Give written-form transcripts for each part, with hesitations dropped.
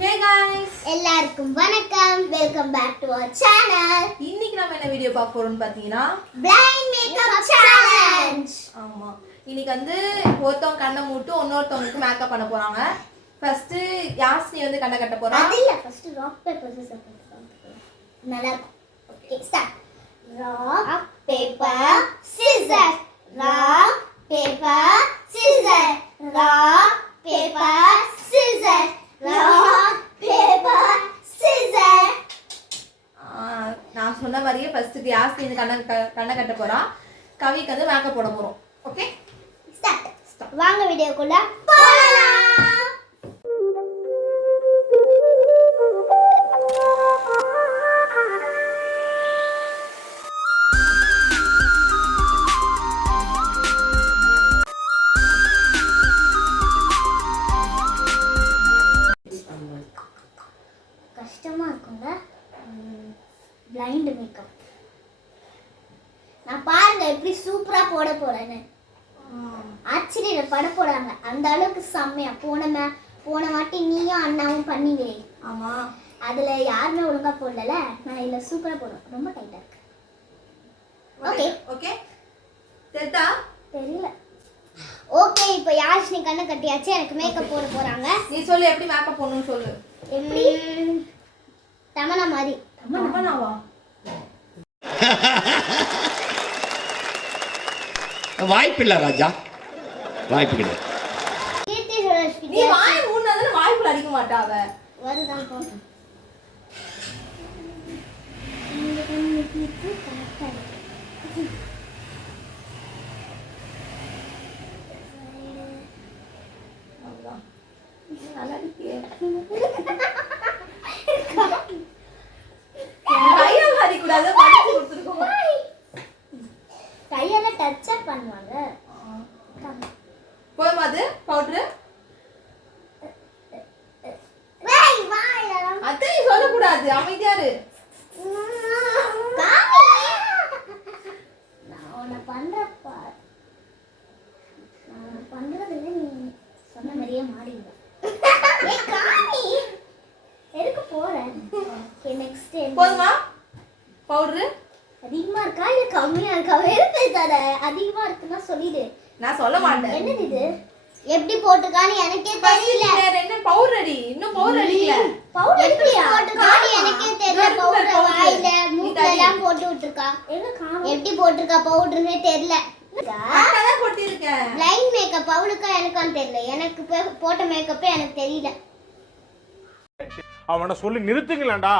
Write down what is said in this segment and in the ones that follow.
Hey guys, எல்லாருக்கும் வணக்கம். Welcome back to our channel. இன்னைக்கு நாம என்ன வீடியோ பார்க்க போறோம்னு பாத்தீங்கன்னா blind makeup challenge. ஆமா, இன்னைக்கு வந்து ஒருத்தவங்க கண்ணை மூட்டு இன்னொருத்தவங்களுக்கு மேக்கப் பண்ண போறாங்க. ஃபர்ஸ்ட் யாஸ்னி வந்து கண்ணை கட்ட போறா. அது இல்ல, ஃபர்ஸ்ட் ராக் பேப்பர் சிசர் போடுறோம். நல்லா இருக்கும். Okay, start. Rock paper scissor. Rock paper scissor. Rock paper scissor. Rock paper scissor. நான் சொன்ன மாதிரியே ஃபர்ஸ்ட் யாஸ்னி வந்து கண்ணை கட்ட போறா. கவிக்கு வந்து மேக்கப் போட போறோம். Okay, start. வாங்க வீடியோக்குள்ள போலாம். கஷ்டமா இருக்குங்க பிளைண்ட் மேக்கப். நான் பாருங்க எப்படி சூப்பரா போட போறேன்னு. ஆச்சரியம் பட போறாங்க அந்த அளவுக்கு செம்மையா. போன வாட்டி நீயும் அண்ணாவும் பண்ணீங்களே. ஆமா, அதுல யாருமே ஒழுங்கா போடல. நான் இதுல சூப்பரா போடுறேன். ரொம்ப டைட்டா இருக்கு. ஓகே ஓகே, தெரியுதா? தெரியல. ஓகே, இப்போ யாஷினி கண்ணை கட்டியாச்சு. எனக்கு மேக்கப் போட போறாங்க. நீ சொல்லு, எப்படி மேக்கப் பண்ணணும்னு சொல்லு. எப்படி? தமனா மாதிரி. தமனாவா? வாய்ப்பில்ல ராஜா, வாய்ப்பு கிடையாது. கீர்த்தி சுரேஷ் நீ வாய் மூடுனதால வாய்ப்புல அடிக்க மாட்டா அவ. வருதான் போ. நல்லா இருக்கே. கையால அடிக்க கூடாது, மடிச்சு கொடுத்துருக்கோம். கையால டச் அப் பண்ணுவாங்க. போதுமா அது பவுடர்? வேய் வாய் எல்லாம் அத்தை சொல்ல கூடாது, அமைதியா இரு. காமி. நான் உன்னை பண்றப்ப நான் பண்றதுல நீ சொன்ன மாதிரியே மாறிடுவ. ஏய் காமி, எதுக்கு போறேன்? ஓகே, நெக்ஸ்ட் போதுமா பவுடர்? அதிகமா இருக்கா இல்ல கம்மியா இருக்கா? வெறுப்பே தர. அதிகமா இருக்குன்னா சொல்லிடு. நான் சொல்ல மாட்டேன். என்னது இது? எப்படி போட்டுக்கான்னு எனக்கே தெரியல. வேற என்ன பவுடர் அடி? இன்னும் பவுடர் அடிக்கல. பவுடர் எப்படி போட்டுக்கான்னு எனக்கே தெரியல. பவுடர் வாயில மூக்குல எல்லாம் போட்டு விட்டுருக்கா. எங்க காணோம்? எப்படி போட்டுருக்கா பவுடர்னே தெரியல. அதான் போட்டு இருக்கேன். பிளைண்ட் மேக்கப் அவளுக்கா எனக்கான்னு தெரியல. எனக்கு போட்ட மேக்கப்பே எனக்கு தெரியல. அவனை சொல்லி நிறுத்துங்களேன்டா.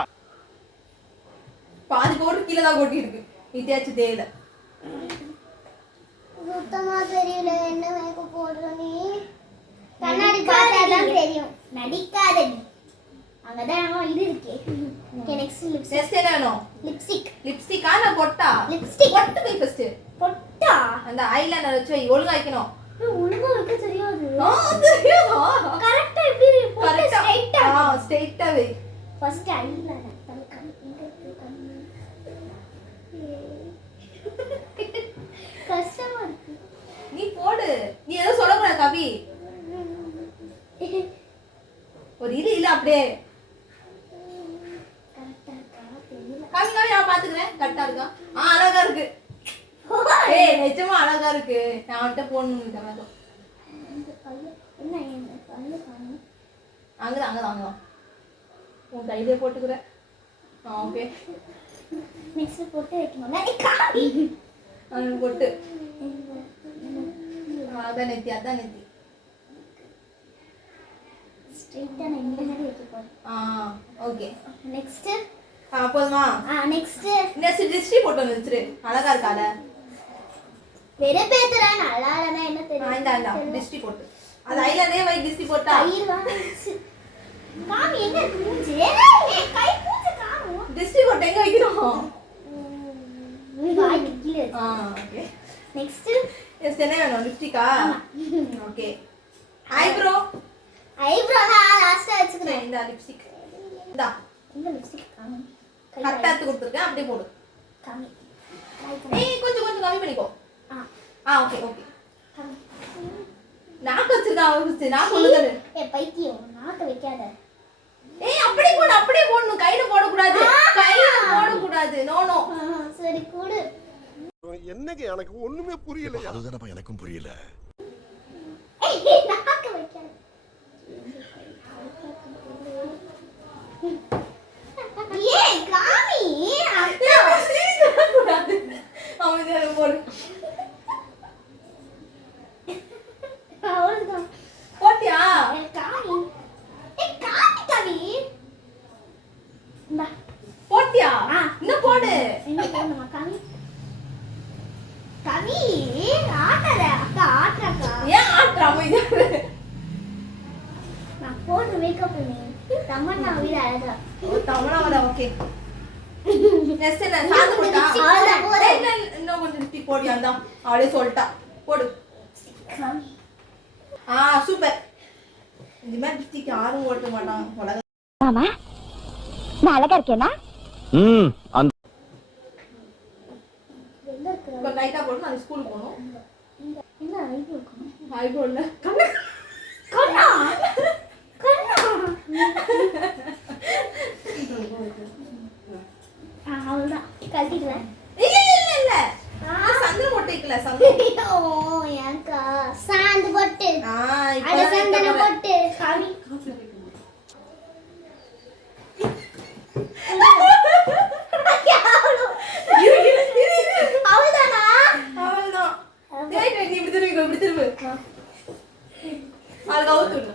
பாதி பவுடர் கீழே தான் கொட்டி இருக்கு. இதாச்சு தேயில. சுத்தமா தெரியல என்ன மேக்கப் போடுற நீ. கண்ணாடி பார்த்தாதான் தெரியும். நடிக்காத நீ. அங்கதான் இது இருக்கே. Okay, next lipstick. நெக்ஸ்ட் என்ன வேணும்? லிப்ஸ்டிக். லிப்ஸ்டிக்கா நான் பொட்டா? லிப்ஸ்டிக். பொட்டு போய் ஃபர்ஸ்ட். பொட்டா? அந்த ஐலைனர் வச்சு வை, ஒழுங்கா வைக்கணும். ஒழுங்கா வைக்க தெரியாது. தெரியுமா? கரெக்ட்டா எப்படி பொட்டு கரெக்ட்டா. ஸ்ட்ரைட்டா. ஸ்ட்ரைட்டா வை. ஃபர்ஸ்ட் ஐலைனர் கண்ணு இங்க இருக்கு கண்ணு. கஷ்டமா இருக்கு. நீ போடு. நீ ஏதோ சொல்லக்கூடாது கவி. ஒரு இது இல்ல அப்படியே. கரெக்ட்டா இருக்கா தெரியல. கவி நான் பாத்துக்கிறேன். கரெக்டா இருக்கா? அழகா இருக்கு. ஏய் நிஜமா அழகா இருக்கு. நான் அவன்கிட்ட போடணும் இருக்கேன். என்ன என்ன பல்லு காணோம். அங்கதான் உன் கையிலே போட்டுக்கிறேன். ஓகே, நெக்ஸ்ட் போட்டு வைக்கணும்ல. காமி. பொட்டு. அதான் நெத்தி. ஸ்ட்ரைட்டா நான் இங்க மாதிரி வைக்க போறேன். ஓகே, நெக்ஸ்ட் போதுமா? நெக்ஸ்ட் நெக்ஸ்ட் டிஸ்ட்ரி போட்டு வந்துரு. அழகா இருக்கால? வேற பேத்துறா நல்லா இல்லனா என்ன தெரியும். இந்த டிஸ்ட்ரி போட்டு. அது ஐலனே வை டிஸ்ட்ரி போட்டா. கையில காமி எங்க இருக்கு மூஞ்சி? ஏய் கை மூஞ்சி காணோம். டிஸ்ட்ரி போட்டு எங்க வைக்கிறோம்? வாய்க்கு கீழ. ஓகே, நெக்ஸ்ட் என்ன வேணும்? லிப்ஸ்டிக்கா? Okay, eyebrow. நான் லாஸ்டா வச்சுக்கிறேன். இந்த லிப்ஸ்டிக் இந்தா. இந்த லிப்ஸ்டிக் காணோம். கரெக்டா எடுத்து கொடுத்துருக்கேன். அப்படியே போடு. காமி. ஏய் கொஞ்சம் கம்மி பண்ணிக்கோ. Okay okay. காமி. நாக்கு வச்சிருக்கா அவன். நான் சொல்லுதேன். ஏ பைத்தியம், நாக்க வைக்காத. கூடாது. No no. சரி கூடு. என்னங்க எனக்கு ஒண்ணுமே புரியல. அதுதானப்பா எனக்கும் புரியல. நாக்க வைக்காத. ஏய் காமி அக்கா கூடாது. அமைதியா இரு போடு. அவ்வளவுதான். போட்டியா? காமி. காமி காமி. இந்தா. போட்டியா? இன்னும் போடு. என்ன போடணுமா காமி? காமி ஆட்டாத அக்கா ஆட்டாக்கா. ஏன் ஆட்ற? அமைதியா இரு. நான் போடுற மேக்கப் பண்ணி தமன்னா வீட அழகா. ஓ தமிழாவதா? ஓகே. நெக்ஸ்ட் என்ன? சாந்து போட்டா? அவ்வளவுதான் போடு. இல்ல, இன்னும் கொஞ்சம் லிப்ஸ்டிக் போடியா தான். அவளே சொல்லிட்டா. போடு. காமி. சூப்பர். இந்த மாதிரி லிப்ஸ்டிக் யாரும் ஓட்ட மாட்டான் உலக. மாமா நான் அழகா இருக்கேனா? அந்த எங்க இருக்கற? இப்ப லைட்டா போடு. நான் ஸ்கூலுக்கு போகணும். என்ன ஐபோ இருக்கணும்? ஐப்ரோ இல்ல. கண்ணு. கண்ணா கண்ணா. அவ்வளவுதான் கட்டிடுவேன். இல்ல. சந்தன போட்டுக்கல. சந்தன. ஓ ஏன்க்கா சாந்து போட்டு இப்ப அட சந்தன போட்டு காமி. அவ்வளவுதானா? அவ்வளவுதான். டேய் நீ இப்படி திரும்பு. அதுக்கு அவுத்து விடு.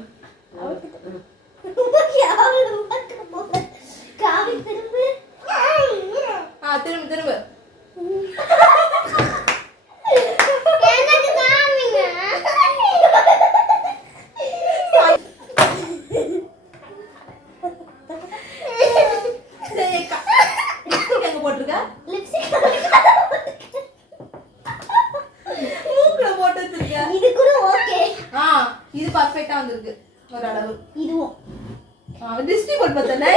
காமி திரும்பு. திரும்பு. எனக்கு காமிங்க. சரி எங்க போட்டிருக்க? லிப்ஸ்டிக் மூக்குல போட்டு வச்சிருக்க. இது கூட ஓகே. இது பர்ஃபெக்ட்டா வந்திருக்கு ஒரு அளவு. இதுவும் டிஸ்டி போட்டு பார்த்தனே.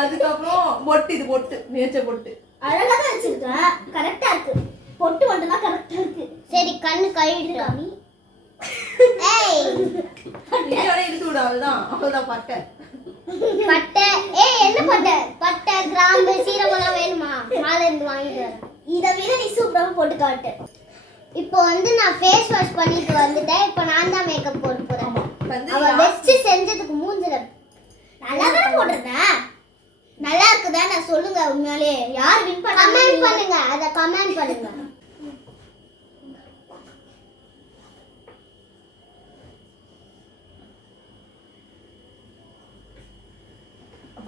அதுக்கப்புறம் பொட்டு. இது பொட்டு நேச்சர் பொட்டு. அழகா தான் வச்சிருக்கேன். கரெக்டா இருக்கு. பொட்டு மட்டும் தான் கரெக்டா இருக்கு. சரி கண்ணு கழுவிடு காமி. ஏய் இதோட இழுத்து விடு. அவ்வளவுதான் பட்டை. பட்டை. ஏய் என்ன பட்டை? பட்டை கிராம்பு சீரகம்லாம் வேணுமா? மாலை இருந்து வாங்கிட்டு வரேன். இதை விட நீ சூப்பராக போட்டு காட்டு. இப்போ வந்து நான் ஃபேஸ் வாஷ் பண்ணிட்டு வந்துட்டேன். இப்போ நான் தான் மேக்கப் போட போறேன். அவ வெச்சு செஞ்சதுக்கு மூஞ்சில நல்லா தான் போடுறேன். நல்லா இருக்குதா? நான் சொல்லுங்க உண்மையாலே யார் வின் பண்ணா கமெண்ட் பண்ணுங்க. அத கமெண்ட் பண்ணுங்க.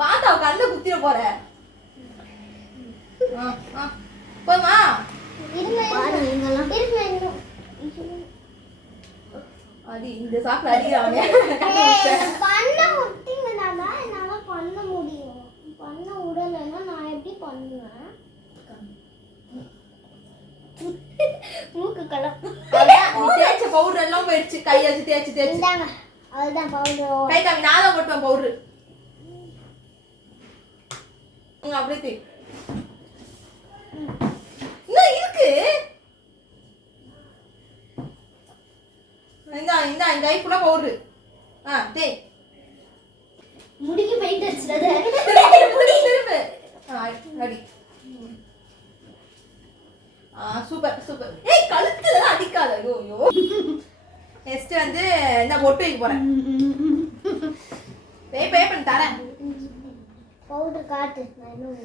பாத்தா கண்ணை குத்திர போற. போமா அது இந்த சாக்குல அடிக்கிறாங்க. பண்ண விட்டீங்கன்னால என்னால பண்ண முடியும். பண்ண விடலைன்னா நான் எப்படி பண்ணுவேன்? மூக்கு கலம். தேய்ச்ச பவுடர் எல்லாம் போயிடுச்சு. கையாச்சு தேய்ச்சு இந்தாங்க. அதுதான் பவுடர். கை காமி. நான் தான் போட்டுவேன் பவுடர். அப்படியே தே. இன்னும் இருக்கு. இந்த கை ஃபுல்லா பவுடர். தே. முடிக்கு பெயிண்ட் அடிச்சது. திரும்ப. அடி. சூப்பர். ஏய் கழுத்துல அடிக்காத. ஐயோ. நெக்ஸ்ட் வந்து நான் பொட்டு வைக்க போறேன். பே பண்ணி தரேன். பவுடர் காட்டு. நான் இன்னும்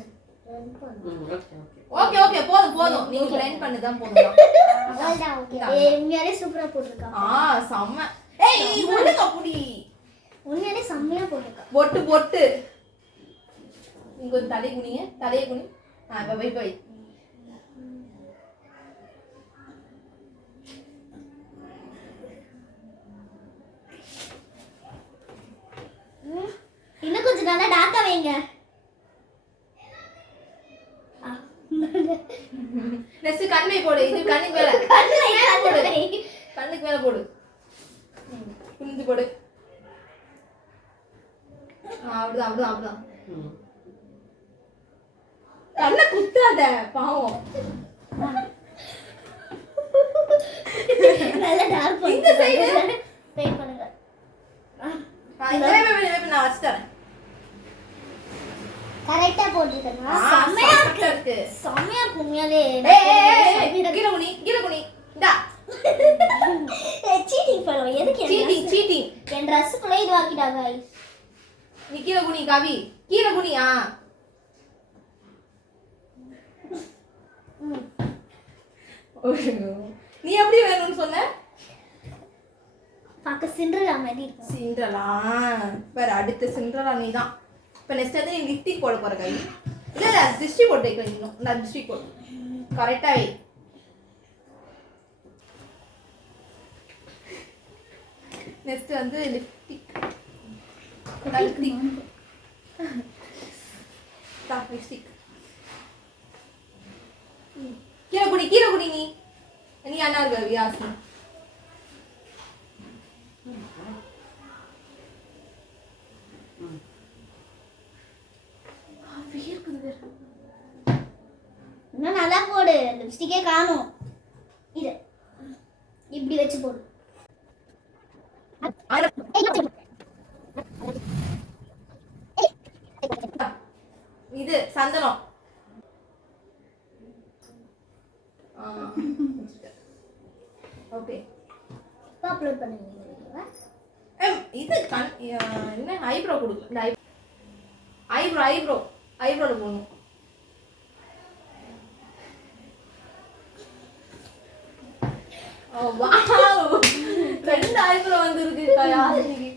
ரெடி பண்ணேன். ஓகே போதும். நீங்க பிளெண்ட் பண்ணி தான் போதும். அவ்வளவுதான் ஓகே. உண்மையாலே சூப்பரா போட்டுருக்கா. செம்ம. ஏய் ஒழுங்கா புடி. உண்மையாலே செம்மையா போட்டுருக்கா. பொட்டு. நீங்க கொஞ்சம் தலையை குனி. இப்ப வை. இன்னும் கொஞ்சம் நல்லா டார்க்கா வைங்க. நெக்ஸ்ட் கண்ணை போடு. இது கண்ணுக்கு மேல. கண்ணுக்கு மேல போடு. குனிஞ்சு போடு. அப்படிதான். கண்ணை குத்தாத பாவம். நல்லா டார்க் பண்ணுங்க. இந்த சைடு பெயிண்ட் பண்ணுங்க. நான் வச்சுட்டேன். கரெக்டா போட்டுருக்கேன். செம்மையா இருக்கு. செம்மையா இருக்கு உண்மையாலே. கீழ குனி. இந்தா. சீட்டிங் பண்ணோம். எதுக்கு சீட்டிங். என் Dress குள்ள இது வாக்கிட்டாங்க. நீ கீழ குனி கவி. கீழ குனியா? நீ எப்படி வேணும்னு சொன்ன? பாக்க சிண்ட்ரலா மாதிரி இருக்கு. சிண்ட்ரலா. வேற அடுத்த சிண்ட்ரலா நீதான். இப்ப நெக்ஸ்ட் வந்து நீ லிப்ஸ்டிக் போட போற கவி. இல்ல திருஷ்டி போட்டு வைக்கணும். நான் திருஷ்டி போடு. கரெக்டா வை. நெக்ஸ்ட் வந்து லிப்ஸ்டிக். லிப்ஸ்டிக். கீழ குடி நீ அண்ணா கவி ஆசி. இன்னும் நல்லா போடு. லிப்ஸ்டிக்கே காணும். இது இப்படி வச்சு போடு. இது சந்தனம். ஓகே அப்லோட் பண்ணுங்க. இது என்ன ஐப்ரோ கொடுக்கு. இந்த ஐப்ரோல போகணும். வாவ், 2 ஐப்ரோ வந்திருக்கு யாருக்கு.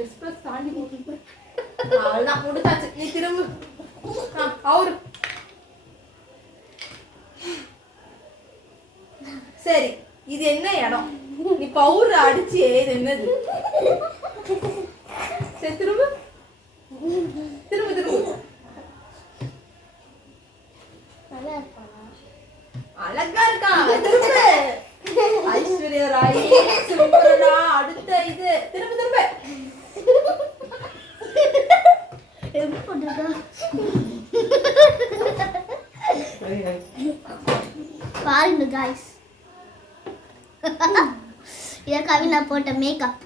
எக்ஸ்பிரஸ் தாண்டி போட்டு அவ்வளோதான் முடிச்சாச்சு. நீ திரும்ப அவரு. சரி, இது என்ன இடம்? நீ பவுடர் அடிச்சு இது என்னது? சரி திரும்ப. அழகா இருக்கா? திரும்ப. ஐஸ்வர்யா ராய் சூப்பரா. அடுத்த இது திரும்ப. எப்படி போட்டுருக்கா பாருங்க गाइस. இத கவினா போட்ட மேக்கப்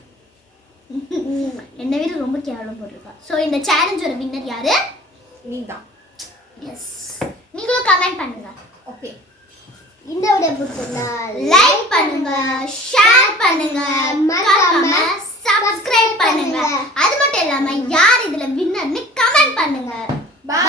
என்ன விட ரொம்ப கேவலம் போட்டுருக்கா. சோ இந்த சேலஞ்சோட வின்னர் யாரு? நீதான். எஸ், நீங்களும் கமெண்ட் பண்ணுங்க. ஓகே, இந்த வீடியோ பிடிச்சிருந்தா லைக் பண்ணுங்க, ஷேர் பண்ணுங்க, மறக்காம சப்ஸ்கிரைப் பண்ணுங்க. அது மட்டும் இல்லாம யார் இதுல வின்னர்னு கமெண்ட் பண்ணுங்க. பை.